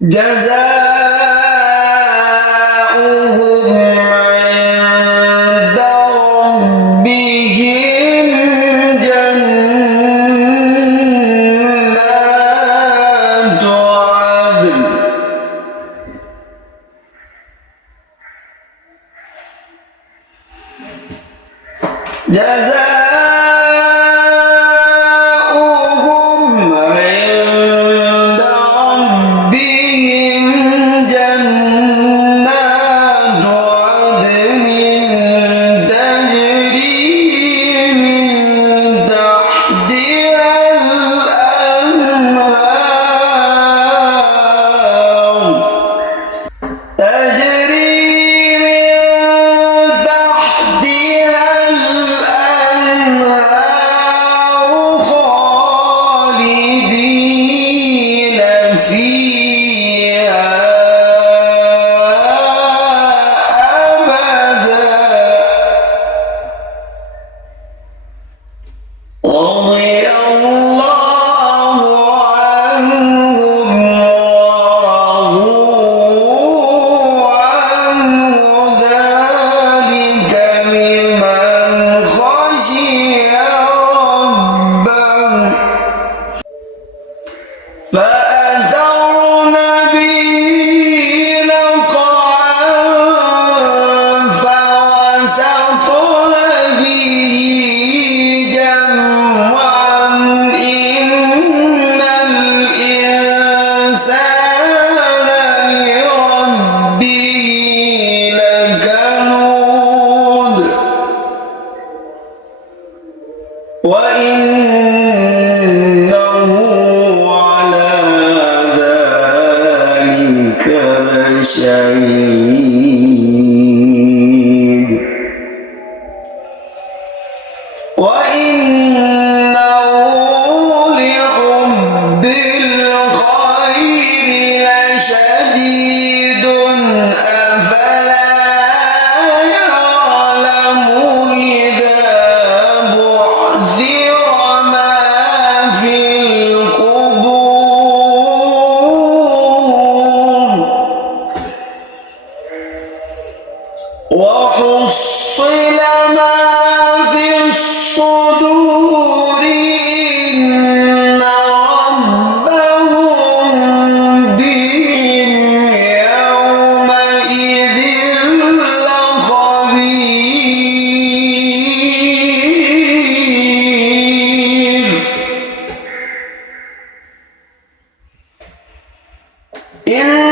جزاؤهم عند ربهم جنات عدن رضي الله عنهم ورضوا عنه ذلك لمن خشي ربه فأثرن به نقعا فوسطن به جمعا إن الإنسان لربه لكنود وإنه على ذلك لشهيد وإنه لحب الخير لشديد أفلا يعلم إذا بعثر ما في القبور وحصل ما في الصدور إن ربهم بهم يومئذ لخبير